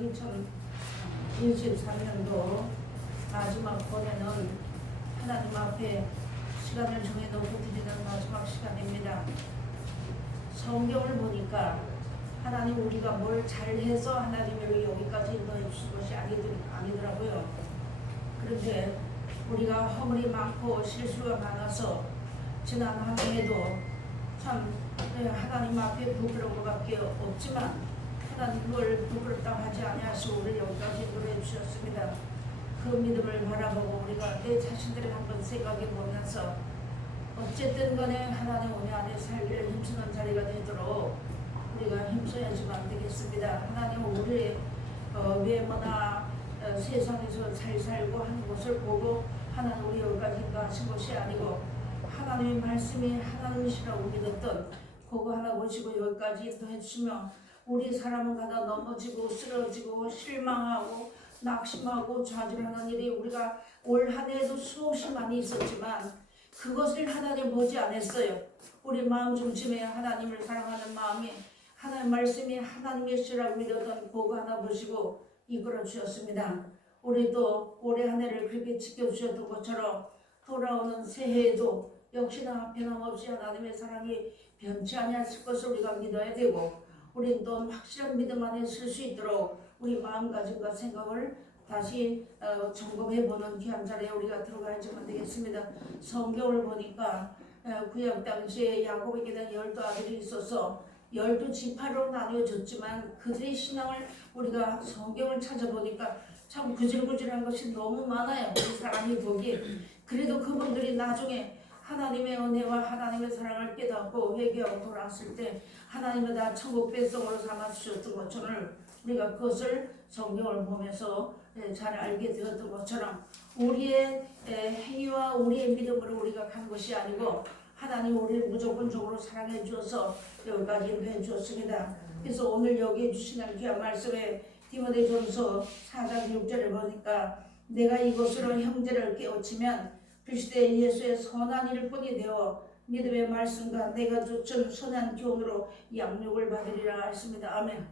2023년도 마지막 번에는 하나님 앞에 시간을 정해놓고 드리는 마지막 시간입니다. 성경을 보니까 하나님 우리가 뭘 잘해서 하나님을 여기까지 인도해 주신 것이 아니더라고요. 그런데 우리가 허물이 많고 실수가 많아서 지난 한 해도 참 하나님 앞에 부끄러운 것밖에 없지만 하나님 그걸 부끄럽다고 하지 아니하시고 우리를 여기까지 인도해 주셨습니다. 그 믿음을 바라보고 우리가 내 자신들을 한번 생각해 보면서 어쨌든 간에 하나님 은혜 안에 살기를 힘쓰는 자리가 되도록 우리가 힘써야지만 안 되겠습니다. 하나님 우리의 외모나 세상에서 잘 살고 하는 것을 보고 하나님 우리 여기까지 인도하신 것이 아니고 하나님의 말씀이 하나님이시라고 믿었던 그거 하나 보시고 여기까지 인도해 주시면 우리 사람은 가다 넘어지고 쓰러지고 실망하고 낙심하고 좌절하는 일이 우리가 올 한 해에도 수없이 많이 있었지만 그것을 하나님 보지 않았어요. 우리 마음 중심에 하나님을 사랑하는 마음이 하나님 말씀이 하나님이시라고 믿었던 그거 하나 보시고 이끌어 주셨습니다. 우리도 올해 한 해를 그렇게 지켜주셨던 것처럼 돌아오는 새해에도 역시나 변함없이 하나님의 사랑이 변치 아니할 것을 우리가 믿어야 되고 우리는 또 확실한 믿음 안에 설 수 있도록 우리 마음가짐과 생각을 다시 점검해보는 귀한 자리에 우리가 들어가야지만 되겠습니다. 성경을 보니까 구약 당시에 야곱에게는 12아들이 있어서 12지파로 나뉘어졌지만 그들의 신앙을 우리가 성경을 찾아보니까 참 구질구질한 것이 너무 많아요. 그 사람이 보기에. 그래도 그분들이 나중에 하나님의 은혜와 하나님의 사랑을 깨닫고 회개하고 돌아왔을 때 하나님은 다 천국 백성으로 삼아주셨던 것처럼 우리가 그것을 성경을 보면서 잘 알게 되었던 것처럼 우리의 행위와 우리의 믿음으로 우리가 간 것이 아니고 하나님 우리를 무조건적으로 사랑해 주어서 여기까지 인도해 주었습니다. 그래서 오늘 여기 주시는 귀한 말씀에 디모데전서 4장 6절을 보니까 내가 이것으로 형제를 깨우치면 그리스도의 예수의 선한 일을 뿐이 되어 믿음의 말씀과 내가 쫓은 선한 교훈으로 양육을 받으리라 했습니다. 아멘.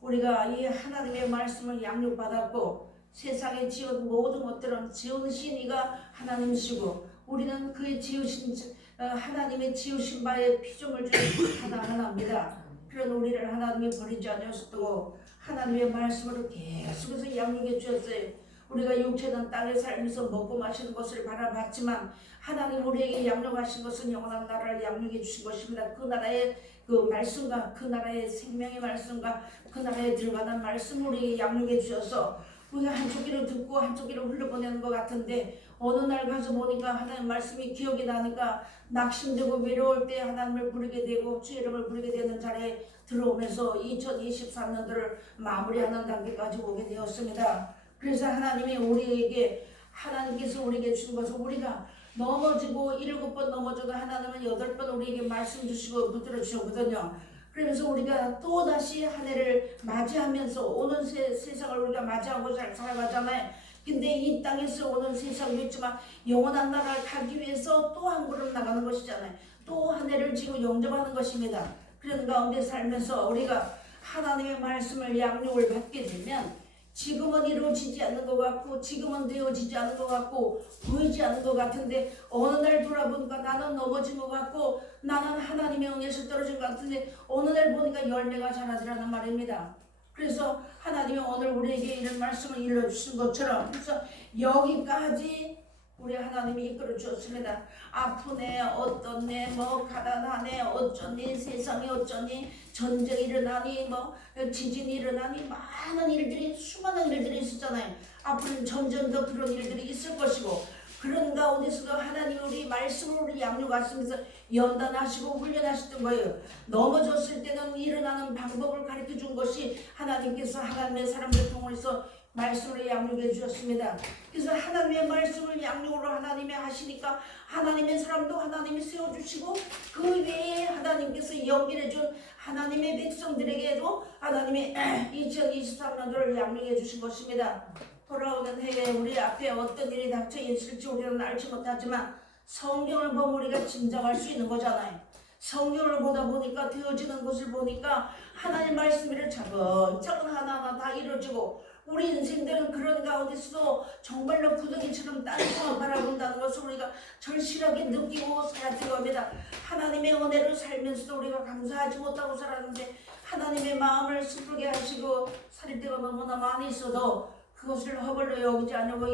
우리가 이 하나님의 말씀을 양육받았고 세상에 지은 모든 것들은 지으신 이가 하나님이시고 우리는 그의 지으신 하나님의 지으신 바에 피조물 중에 하나입니다. 그런 우리를 하나님이 버리지 않으셨고 하나님의 말씀으로 계속해서 양육해 주셨어요. 우리가 육체는 땅에 살면서 먹고 마시는 것을 바라봤지만 하나님 우리에게 양육하신 것은 영원한 나라를 양육해 주신 것입니다. 그 나라의 그 말씀과 그 나라의 생명의 말씀과 그 나라에 들어가는 말씀을 우리에게 양육해 주셔서 우리가 한쪽 귀로 듣고 한쪽 귀로 흘려보내는 것 같은데 어느 날 가서 보니까 하나님 말씀이 기억이 나니까 낙심되고 외로울 때 하나님을 부르게 되고 주 이름을 부르게 되는 자리에 들어오면서 2023년도를 마무리하는 단계까지 오게 되었습니다. 그래서 하나님이 우리에게 하나님께서 우리에게 주신 것은 우리가 넘어지고 7번 넘어져도 하나님은 8번 우리에게 말씀 주시고 붙들어 주셨거든요. 그러면서 우리가 또다시 한 해를 맞이하면서 오는 세상을 우리가 맞이하고 잘 살아가잖아요. 근데 이 땅에서 오는 세상도 있지만 영원한 나라를 가기 위해서 또 한 걸음 나가는 것이잖아요. 또 한 해를 지금 영접하는 것입니다. 그런 가운데 살면서 우리가 하나님의 말씀을 양육을 받게 되면 지금은 이루어지지 않는 것 같고 지금은 되어지지 않는 것 같고 보이지 않는 것 같은데 어느 날 돌아보니까 나는 넘어진 것 같고 나는 하나님의 은혜에서 떨어진 것 같은데 어느 날 보니까 열매가 자라더라는 말입니다. 그래서 하나님이 오늘 우리에게 이런 말씀을 일러주신 것처럼 그래서 여기까지 우리 하나님이 이끌어 주었습니다. 아프네 어떻네 뭐 가난하네 어쩌니 세상이 어쩌니 전쟁이 일어나니 뭐 지진이 일어나니 많은 일들이 수많은 일들이 있었잖아요. 앞으로는 점점 더 그런 일들이 있을 것이고 그런 가운데서도 하나님이 우리 말씀을 우리 양육하시면서 연단하시고 훈련하셨던 거예요. 넘어졌을 때는 일어나는 방법을 가르쳐 준 것이 하나님께서 하나님의 사람들 통해서 말씀을 양육해 주셨습니다. 그래서 하나님의 말씀을 양육으로 하나님이 하시니까 하나님의 사람도 하나님이 세워주시고 그 외에 하나님께서 연결해 준 하나님의 백성들에게도 하나님이 2023년도를 양육해 주신 것입니다. 돌아오는 해에 우리 앞에 어떤 일이 닥쳐 있을지 우리는 알지 못하지만 성경을 보면 우리가 짐작할 수 있는 거잖아요. 성경을 보다 보니까 되어지는 것을 보니까 하나님 말씀을 차근차근 하나하나 다 이루어지고 우리 인생들은 그런 가운데서도 정말로 구덩이처럼 땅을 바라본다는 것을 우리가 절실하게 느끼고 살아야 합니다. 하나님의 은혜를 살면서도 우리가 감사하지 못하고 살았는데 하나님의 마음을 슬프게 하시고 살릴 때가 너무나 많이 있어도 그것을 허벌로 여기지 않으고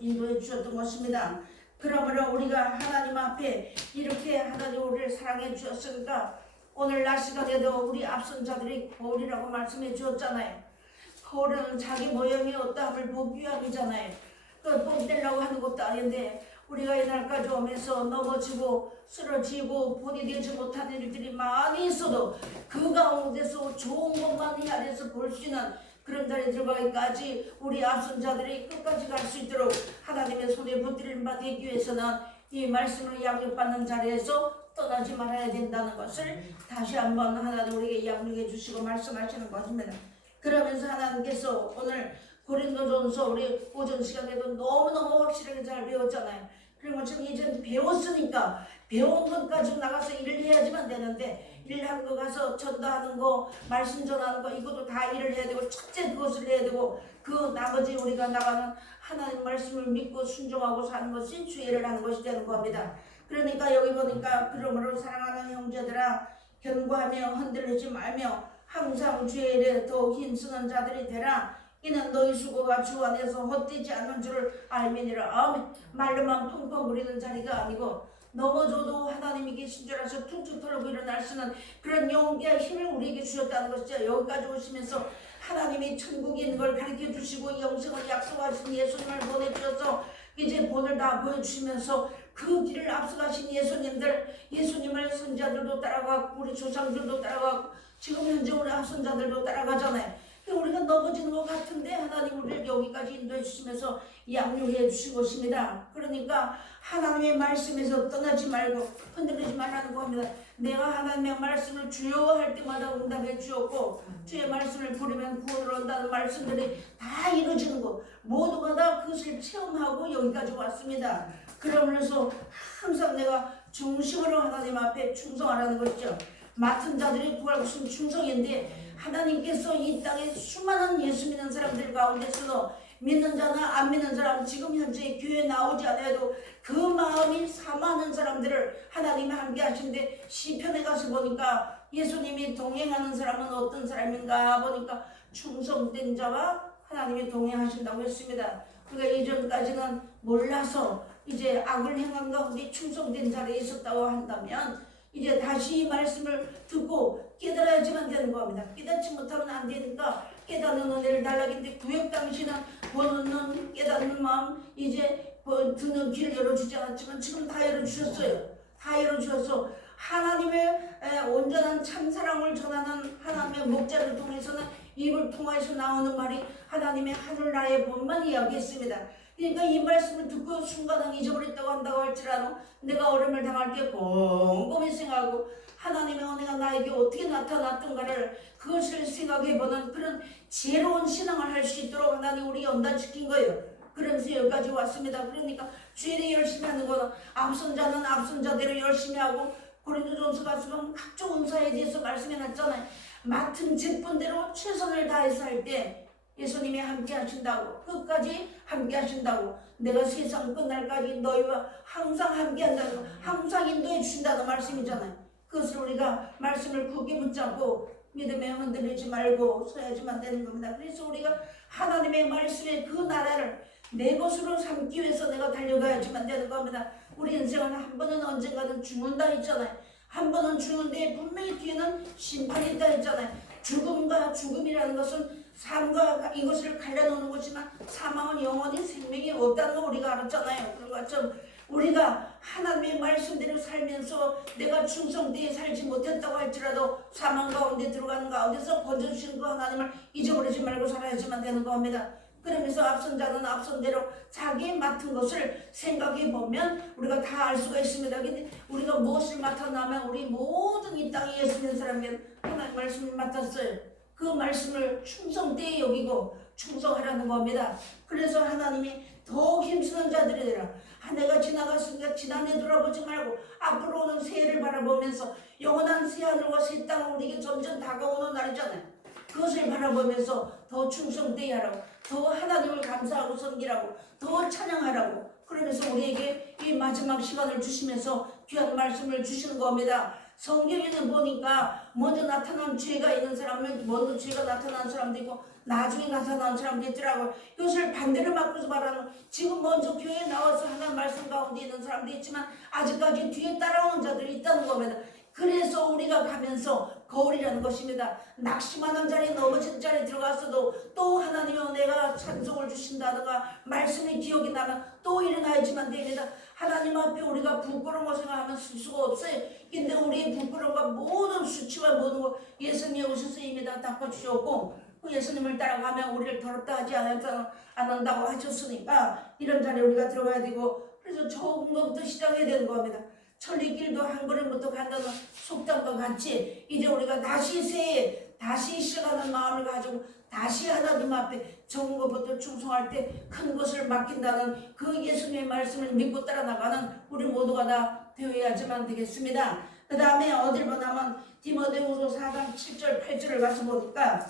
인도해 주셨던 것입니다. 그러므로 우리가 하나님 앞에 이렇게 하나님 우리를 사랑해 주셨으니까 오늘 낮 시간에도 우리 앞선 자들이 거울이라고 말씀해 주었잖아요. 거울은 자기 모형이 어떠함을 보기 위함이잖아요. 그 뽐내려고 하는 것도 아닌데 우리가 이날까지 오면서 넘어지고 쓰러지고 본이 되지 못하는 일들이 많이 있어도 그 가운데서 좋은 것만 이 안에서 볼 수 있는 그런 자리에 들어가기까지 우리 앞선 자들이 끝까지 갈 수 있도록 하나님의 손에 붙들림 받기 위해서는 이 말씀을 양육받는 자리에서 떠나지 말아야 된다는 것을 다시 한번 하나님 우리에게 양육해 주시고 말씀하시는 것입니다. 그러면서 하나님께서 오늘 고린도전서 우리 오전 시간에도 너무너무 확실하게 잘 배웠잖아요. 그리고 지금 이제 배웠으니까 배운 것까지 나가서 일을 해야지만 되는데 일하는 거 가서 전도하는 거 말씀 전하는 거 이것도 다 일을 해야 되고 첫째 그것을 해야 되고 그 나머지 우리가 나가는 하나님 말씀을 믿고 순종하고 사는 것이 주의를 하는 것이 되는 겁니다. 그러니까 여기 보니까 그러므로 사랑하는 형제들아 견고하며 흔들리지 말며 항상 주의 일에 더욱 힘쓰는 자들이 되라. 이는 너희 수고가 주 안에서 헛되지 않는 줄을 알미니라. 아멘. 말로만 펑펑 부리는 자리가 아니고 넘어져도 하나님이 계신 줄 알아서 툭툭 털고 일어날 수 있는 그런 용기와 힘을 우리에게 주셨다는 것이죠. 여기까지 오시면서 하나님이 천국에 있는 걸 가르쳐 주시고 영생을 약속하신 예수님을 보내주셔서 이제 본을 다 보여주시면서 그 길을 앞서가신 예수님을 선지자들도 따라가고 우리 조상들도 따라가고 지금 현재 우리 앞선자들도 따라가잖아요. 우리가 넘어지는 것 같은데 하나님 우리를 여기까지 인도해 주시면서 양육해 주신 것입니다. 그러니까 하나님의 말씀에서 떠나지 말고 흔들리지 말라는 겁니다. 내가 하나님의 말씀을 주여 할 때마다 응답해 주었고 주의 말씀을 부르면 구원을 얻는다는 말씀들이 다 이루어지는 것 모두가 다 그것을 체험하고 여기까지 왔습니다. 그러면서 항상 내가 중심으로 하나님 앞에 충성하라는 것이죠. 맡은 자들이 구할 것은 충성인데 하나님께서 이 땅에 수많은 예수 믿는 사람들 가운데서도 믿는 자나 안 믿는 사람 지금 현재 교회에 나오지 않아도 그 마음이 사모하는 사람들을 하나님이 함께 하신데 시편에 가서 보니까 예수님이 동행하는 사람은 어떤 사람인가 보니까 충성된 자와 하나님이 동행하신다고 했습니다. 그러니까 이전까지는 몰라서 이제 악을 행한 가운데 충성된 자리에 있었다고 한다면 이제 다시 이 말씀을 듣고 깨달아야지만 되는 겁니다. 깨닫지 못하면 안 되니까 깨닫는 은혜를 달라는데 구역 당시는 보는 깨닫는 마음 이제 듣는 길을 열어주지 않았지만 지금 다 열어주셨어요. 다 열어주셔서 하나님의 온전한 참사랑을 전하는 하나님의 목자를 통해서는 입을 통해서 나오는 말이 하나님의 하늘나라의 법만 이야기했습니다. 그러니까 이 말씀을 듣고 순간은 잊어버렸다고 한다고 할지라도 내가 어려움을 당할 때 곰곰이 생각하고 하나님의 은혜가 나에게 어떻게 나타났던가를 그것을 생각해보는 그런 지혜로운 신앙을 할 수 있도록 하나님 우리 연단시킨 거예요. 그러면서 여기까지 왔습니다. 그러니까 주일에 열심히 하는 거는 앞선 자는 앞선 자대로 열심히 하고 고린도전서 가서 보면 각종 은사에 대해서 말씀해놨잖아요. 맡은 직분대로 최선을 다해서 할 때 예수님이 함께 하신다고 끝까지 함께 하신다고 내가 세상 끝날까지 너희와 항상 함께 한다고 항상 인도해 주신다는 말씀이잖아요. 그것을 우리가 말씀을 굳게 붙잡고 믿음에 흔들리지 말고 서야지만 되는 겁니다. 그래서 우리가 하나님의 말씀의 그 나라를 내 것으로 삼기 위해서 내가 달려가야지만 되는 겁니다. 우리 인생은 한 번은 언젠가는 죽는다 했잖아요. 한 번은 죽는데 분명히 뒤에는 심판이 있다 했잖아요. 죽음과 죽음이라는 것은 삶과 이것을 갈라놓는 것이지만 사망은 영원히 생명이 없다는 걸 우리가 알았잖아요. 그런 것처럼 우리가 하나님의 말씀대로 살면서 내가 충성되게 살지 못했다고 할지라도 사망 가운데 들어가는 가운데서 건져주시는 그 하나님을 잊어버리지 말고 살아야지만 되는 겁니다. 그러면서 앞선 자는 앞선대로 자기 맡은 것을 생각해 보면 우리가 다 알 수가 있습니다. 근데 우리가 무엇을 맡았냐면 우리 모든 이 땅에 예수 믿는 사람에게 하나님 말씀을 맡았어요. 그 말씀을 충성되게 여기고 충성하라는 겁니다. 그래서 하나님이 더욱 힘쓰는 자들이 되라. 한 해가 지나갔으니까 지난 해 돌아보지 말고 앞으로 오는 새해를 바라보면서 영원한 새하늘과 새 땅은 우리에게 점점 다가오는 날이잖아요. 그것을 바라보면서 더 충성되게 하라고, 더 하나님을 감사하고 섬기라고, 더 찬양하라고, 그러면서 우리에게 이 마지막 시간을 주시면서 귀한 말씀을 주시는 겁니다. 성경에는 보니까 먼저 나타난 죄가 있는 사람은 먼저 죄가 나타난 사람도 있고 나중에 나타나는 사람도 있더라고요. 이것을 반대로 바꿔서 말하는, 지금 먼저 교회에 나와서 하나님 말씀 가운데 있는 사람도 있지만 아직까지 뒤에 따라오는 자들이 있다는 겁니다. 그래서 우리가 가면서 거울이라는 것입니다. 낙심하는 자리에, 넘어진 자리에 들어갔어도 또 하나님의 은혜가 찬송을 주신다든가 말씀이 기억이 나면 또 일어나야지만 됩니다. 하나님 앞에 우리가 부끄러운 거 생각하면 쓸 수가 없어요. 근데 우리의 부끄러움과 모든 수치와 모든 거 예수님이 오셔서 이미 다 닦아주셨고, 그 예수님을 따라가면 우리를 더럽다 하지 않는다고 하셨으니까 이런 자리에 우리가 들어가야 되고, 그래서 좋은 것부터 시작해야 되는 겁니다. 천리길도 한 걸음부터 간다는 속담과 같이 이제 우리가 다시 새해 다시 시작하는 마음을 가지고 다시 하나님 앞에 좋은 것부터 충성할 때 큰 것을 맡긴다는 그 예수님의 말씀을 믿고 따라 나가는 우리 모두가 다 되어야지만 되겠습니다. 그 다음에 어딜 보냐면 디모데후서 4장 7절 8절을 가서 보니까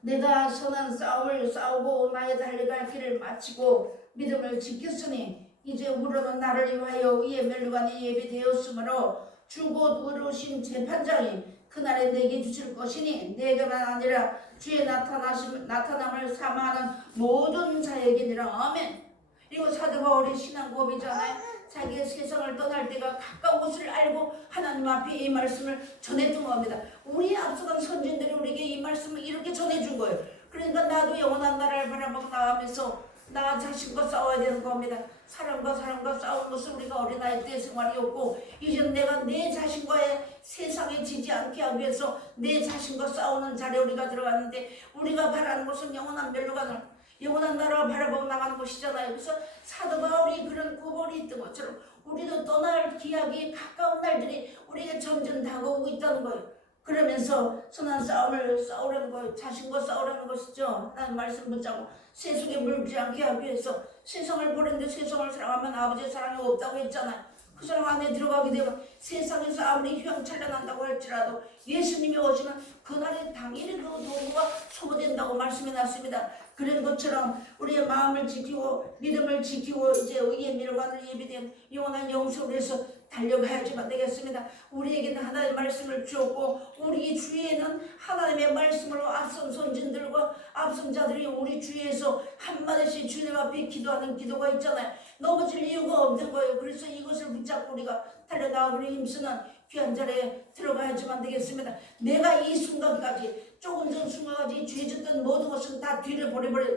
내가 선한 싸움을 싸우고 나의 달려갈 길을 마치고 믿음을 지켰으니 이제 우러는 나를 위하여 이에 멸류관이 예비되었으므로 주 곧 의로우신 재판장이 그날에 내게 주실 것이니 내게만 아니라 주의 나타남을 사모하는 모든 자에게니라. 아멘. 이거 사도 바울의 신앙 고백이잖아요. 자기가 세상을 떠날 때가 가까운 것을 알고 하나님 앞에 이 말씀을 전해준 겁니다. 우리 앞서간 선진들이 우리에게 이 말씀을 이렇게 전해준 거예요. 그러니까 나도 영원한 나라를 바라보고 나가면서 나 자신과 싸워야 되는 겁니다. 사람과 싸우는 것은 우리가 어린아이 때 생활이었고, 이제 내가 내 자신과의 세상에 지지 않게 하기 위해서 내 자신과 싸우는 자리에 우리가 들어갔는데, 우리가 바라는 것은 영원한 멸류관을, 영원한 나라를 바라보고 나가는 것이잖아요. 그래서 사도 바울이 그런 고벌이 있던 것처럼 우리도 떠날 기약이 가까운 날들이 우리에게 점점 다가오고 있다는 거예요. 그러면서 선한 싸움을 싸우라는 거예요. 자신과 싸우라는 것이죠. 하나님 말씀 붙잡고 세속에 물지 않게 하기 위해서 세상을 보는데 세상을 사랑하면 아버지의 사랑이 없다고 했잖아요. 그 사랑 안에 들어가게 되면 세상에서 아무리 휘황찬란한다고 할지라도 예수님이 오시는 그날의 당일에 그 도구가 소모된다고 말씀해 놨습니다. 그런 것처럼 우리의 마음을 지키고 믿음을 지키고 이제 의의 멸관을 예비된 영원한 영생을 위해서 달려가야지만 되겠습니다. 우리에게는 하나님의 말씀을 주었고 우리 주위에는 하나님의 말씀으로 앞선 선진들과 앞선 자들이 우리 주위에서 한마디씩 주님 앞에 기도하는 기도가 있잖아요. 넘어질 이유가 없는 거예요. 그래서 이것을 붙잡고 우리가 달려나가기 힘쓰는 귀한 자리에 들어가야지만 되겠습니다. 내가 이 순간까지 조금 전 순간까지 죄 짓던 모든 것은 다 뒤를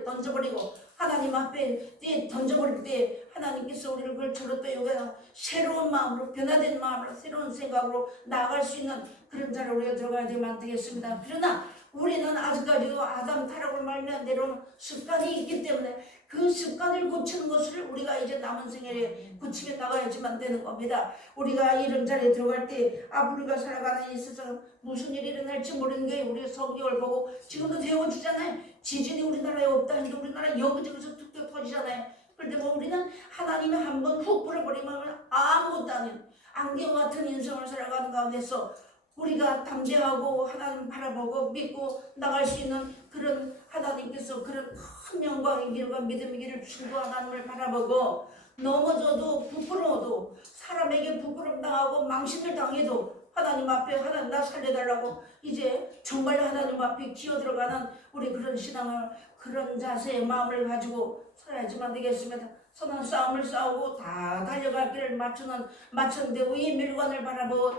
던져버리고 하나님 앞에 던져버릴 때 하나님께서 우리를 그걸 저로 또 여기다 새로운 마음으로 변화된 마음으로 새로운 생각으로 나아갈 수 있는 그런 자리에 우리가 들어가야 되겠습니다. 그러나 우리는 아직까지도 아담 타락을 말미암아 내려오는 습관이 있기 때문에 그 습관을 고치는 것을 우리가 이제 남은 생애에 고치게 나가야지만 되는 겁니다. 우리가 이런 자리에 들어갈 때 우리가 살아가는 이 세상은 무슨 일이 일어날지 모르는 게 우리가 성경을 보고 지금도 배워주잖아요. 지진이 우리나라에 없다 해도 우리나라 여기저기서 툭툭 터지잖아요. 그런데 뭐 우리는 하나님이 한번 훅 불어버리면 아무것도 아닌 안개와 같은 인생을 살아가는 가운데서 우리가 담대하고 하나님 바라보고 믿고 나갈 수 있는 그런 하나님께서 그런 큰 영광의 길과 믿음의 길을 주신 그 하나님을 바라보고 넘어져도 부끄러워도 사람에게 부끄럼 당하고 망신을 당해도 하나님 앞에 하나님 나 살려달라고 이제 정말 하나님 앞에 기어들어가는 우리 그런 신앙을 그런 자세의 마음을 가지고 살아야지만 되겠습니다. 선한 싸움을 싸우고 다 달려갈 길을 맞췄는데 의 멸관을 바라보고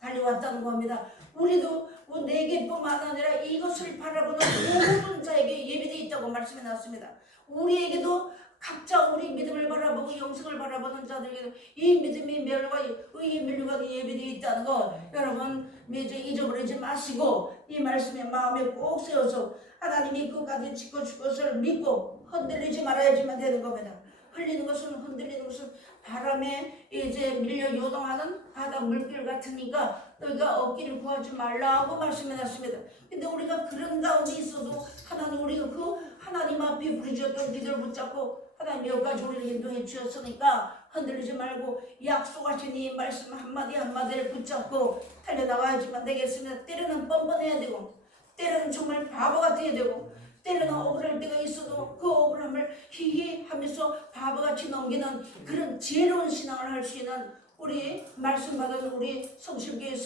달려왔다는 겁니다. 우리도 내게뿐만 아니라 이것을 바라보는 모든 자에게 예비되어 있다고 말씀해 놨습니다. 우리에게도 각자 우리 믿음을 바라보고 영생을 바라보는 자들에게도 이 믿음의 멸관이 의의 멸관이 예비되어 있다는 거 여러분 이제 잊어버리지 마시고 이 말씀에 마음에 꼭 세워서 하나님이 끝까지 지켜줄 것을 믿고 흔들리지 말아야지만 되는 겁니다. 흘리는 것은 흔들리는 것은 바람에 이제 밀려 요동하는 바다 물길 같으니까 너희가 얻기를 구하지 말라고 말씀해놨습니다. 근데 우리가 그런 가운데 있어도 하나님 우리가 그 하나님 앞에 부르짖었던 기도를 붙잡고 하나님 여기까지 우리를 인도해 주셨으니까 흔들리지 말고 약속하신 이 말씀 한마디 한마디를 붙잡고 달려나가야지만 되겠습니다. 때로는 뻔뻔해야 되고, 때로는 정말 바보 같아야 되고, 때로는 억울할 때가 있어도 그 억울함을 히히 하면서 바보같이 넘기는 그런 지혜로운 신앙을 할 수 있는 우리 말씀 받은 우리 성실교회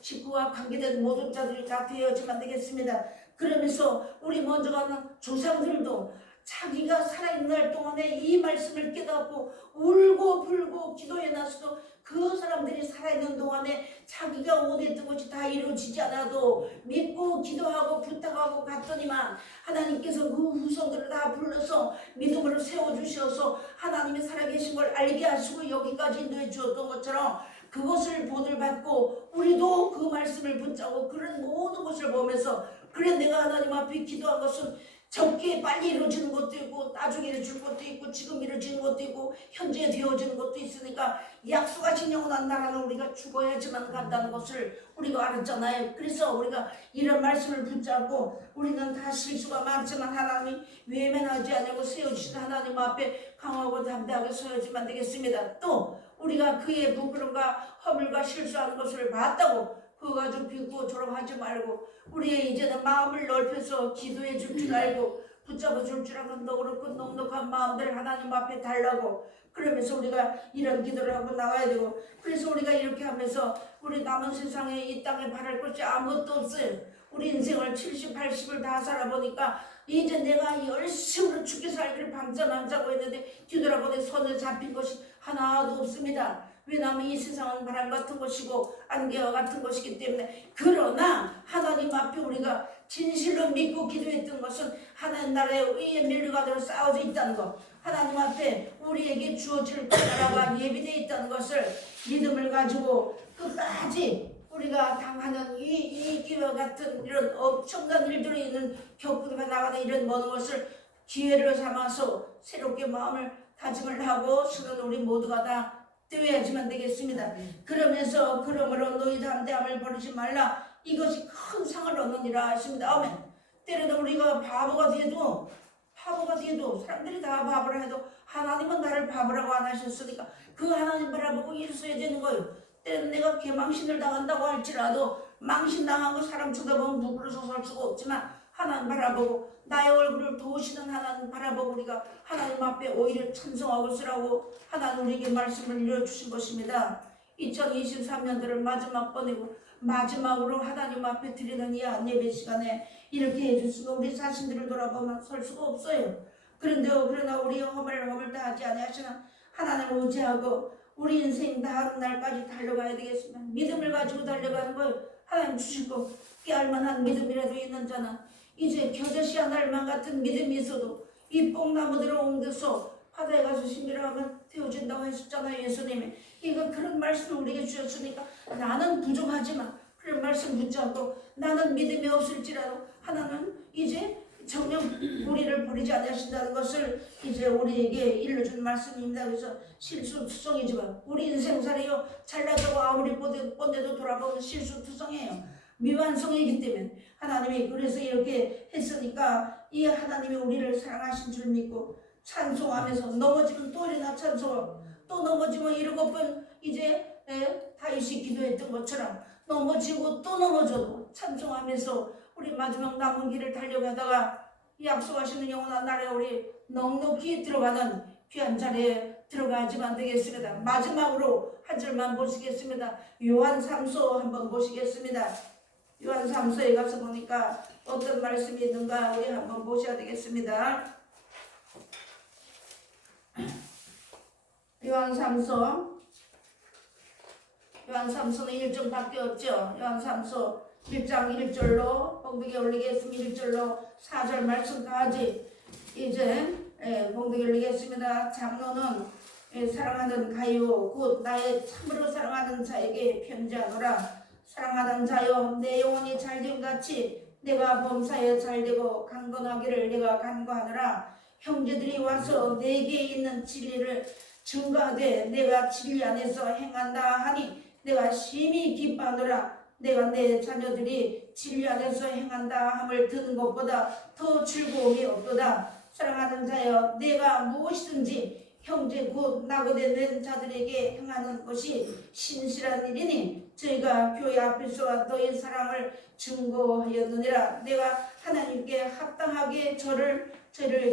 식구와 관계된 모든 자들이 다 되어야지만 되겠습니다. 그러면서 우리 먼저 가는 조상들도 자기가 살아있는 날 동안에 이 말씀을 깨닫고 울고 불고 기도해 놨어도 그 사람들이 살아있는 동안에 자기가 원했던 것이 다 이루어지지 않아도 믿고 기도하고 부탁하고 갔더니만 하나님께서 그 후손들을 다 불러서 믿음으로 세워주셔서 하나님이 살아계신 걸 알게 하시고 여기까지 인도해 주었던 것처럼 그것을 본을 받고 우리도 그 말씀을 붙잡고 그런 모든 것을 보면서 그래 내가 하나님 앞에 기도한 것은 적게 빨리 이루어지는 것도 있고 나중에 이루어질 것도 있고 지금 이루어지는 것도 있고 현재 되어지는 것도 있으니까 약속하신 영원한 나라는 우리가 죽어야지만 간다는 것을 우리가 알았잖아요. 그래서 우리가 이런 말씀을 붙잡고 우리는 다 실수가 많지만 하나님이 외면하지 않고 세워주신 하나님 앞에 강하고 담대하게 서야지만 되겠습니다. 또 우리가 그의 부끄러움과 허물과 실수하는 것을 봤다고 그거 가지고 비웃고 졸업하지 말고 우리의 이제는 마음을 넓혀서 기도해 줄 줄 알고 붙잡아 줄 줄 알고 너그럽고 넉넉한 마음들 하나님 앞에 달라고 그러면서 우리가 이런 기도를 하고 나와야 되고 그래서 우리가 이렇게 하면서 우리 남은 세상에 이 땅에 바랄 것이 아무것도 없어요. 우리 인생을 70, 80을 다 살아보니까 이제 내가 열심으로 죽게 살기를 밤잠 안 자고 있는데 뒤돌아보니 손에 잡힌 것이 하나도 없습니다. 왜냐하면 이 세상은 바람 같은 것이고 안개와 같은 것이기 때문에 그러나 하나님 앞에 우리가 진실로 믿고 기도했던 것은 하나님 나라의 의의 밀류관으로 쌓여져 있다는 것 하나님 앞에 우리에게 주어질 나라가 예비되어 있다는 것을 믿음을 가지고 끝까지 우리가 당하는 이 기회와 같은 이런 엄청난 일들이 있는 겪고가 나가는 이런 모든 것을 기회를 삼아서 새롭게 마음을 다짐을 하고 서는 우리 모두가 다 되어야지만 되겠습니다. 그러면서 그러므로 너희 담대함을 버리지 말라 이것이 큰 상을 얻느니라 하십니다. 아멘. 때로는 우리가 바보가 돼도 사람들이 다 바보라 해도 하나님은 나를 바보라고 안 하셨으니까 그 하나님 바라보고 일어서야 되는 거예요. 때로는 내가 개망신을 당한다고 할지라도 망신 당한 거 사람 쳐다보면 부끄러워서 살 수가 없지만 하나님 바라보고 나의 얼굴을 도우시는 하나님 바라보고 우리가 하나님 앞에 오히려 찬송하고 쓰라고 하나님 우리에게 말씀을 이루어주신 것입니다. 2023년도를 마지막 번이고 마지막으로 하나님 앞에 드리는 이 안예배 시간에 이렇게 해주시고 우리 자신들을 돌아보면 설 수가 없어요. 그러나 우리 허물 다 하지 아니하시는 하나님을 의지하고 우리 인생 다하는 날까지 달려가야 되겠습니다. 믿음을 가지고 달려가는 거예요. 하나님 주시고 깨알만한 믿음이라도 있는 자는 이제 겨자씨 한 알만 같은 믿음이 있어도 이 뽕나무들을 옮겨서 바다에 가서 심기를 태워진다고 하셨잖아요. 예수님이 이거 그런 말씀을 우리에게 주셨으니까 나는 부족하지만 그런 말씀 붙잡고 나는 믿음이 없을지라도 하나는 이제 정녕 우리를 버리지 않으신다는 것을 이제 우리에게 일러준 말씀입니다. 그래서 실수투성이지만 우리 인생살이요 잘나다고 아무리 뻔데도 돌아보면 실수투성이에요. 미완성이기 때문에 하나님이 그래서 이렇게 했으니까 이 하나님이 우리를 사랑하신 줄 믿고 찬송하면서 넘어지면 또 일어나 찬송하고 또 넘어지면 7번 이제 다윗이 기도했던 것처럼 넘어지고 또 넘어져도 찬송하면서 우리 마지막 남은 길을 달려가다가 약속하시는 영원한 나라에 우리 넉넉히 들어가는 귀한 자리에 들어가야지만 되겠습니다. 마지막으로 한 절만 보시겠습니다. 요한 3서 한번 보시겠습니다. 요한 3서에 가서 보니까 어떤 말씀이 있는가 우리 한번 보셔야 되겠습니다. 요한 3서는 1절밖에 없죠. 요한 3서 1장 1절로 봉독에 올리겠습니다. 1절로 4절 말씀까지 이제 봉독에 올리겠습니다. 장로는 사랑하는 가요 곧 나의 참으로 사랑하는 자에게 편지하노라. 사랑하는 자여 내 영혼이 잘됨같이 내가 범사에 잘되고 강건하기를 내가 간구하노라. 형제들이 와서 내게 있는 진리를 증거하되 내가 진리 안에서 행한다 하니 내가 심히 기뻐하노라. 내가 내 자녀들이 진리 안에서 행한다 함을 듣는 것보다 더 즐거움이 없도다. 사랑하는 자여 내가 무엇이든지 형제 곧 낙오된 자들에게 행하는 것이 신실한 일이니 저희가 교회 앞에서 너희 사랑을 증거하였느니라. 내가 하나님께 합당하게 저를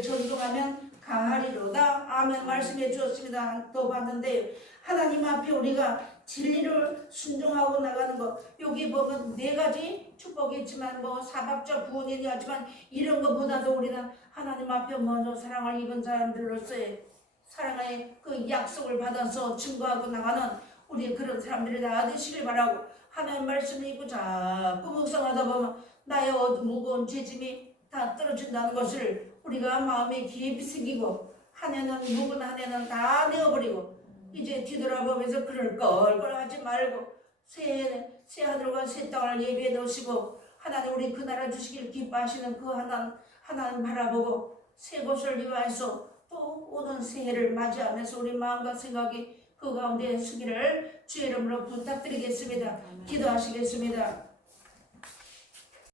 존중하면 가하리로다. 아멘. 말씀해 주었습니다. 또 봤는데 하나님 앞에 우리가 진리를 순종하고 나가는 것, 여기 보면 네 가지 축복이 있지만 뭐 사박자 구원이니 하지만 이런 것보다도 우리는 하나님 앞에 먼저 사랑을 입은 사람들로서의 사랑의 그 약속을 받아서 증거하고 나가는 우리 그런 사람들이 다 되시길 바라고, 하나님 말씀을 읽고 자꾸 묵상하다 보면 나의 무거운 죄짐이 다 떨어진다는 것을 우리가 마음에 깊이 새기고, 한 해는 묵은 한 해는 다 내어버리고 이제 뒤돌아보면서 그럴 걸 하지 말고 새 하늘과 새 땅을 예비해 놓으시고 하나님 우리 그 나라 주시길 기뻐하시는 그 하나님 바라보고 새 곳을 위하여서 또 오는 새해를 맞이하면서 우리 마음과 생각이 그 가운데 서기를 주의 이름으로 부탁드리겠습니다. 기도하시겠습니다.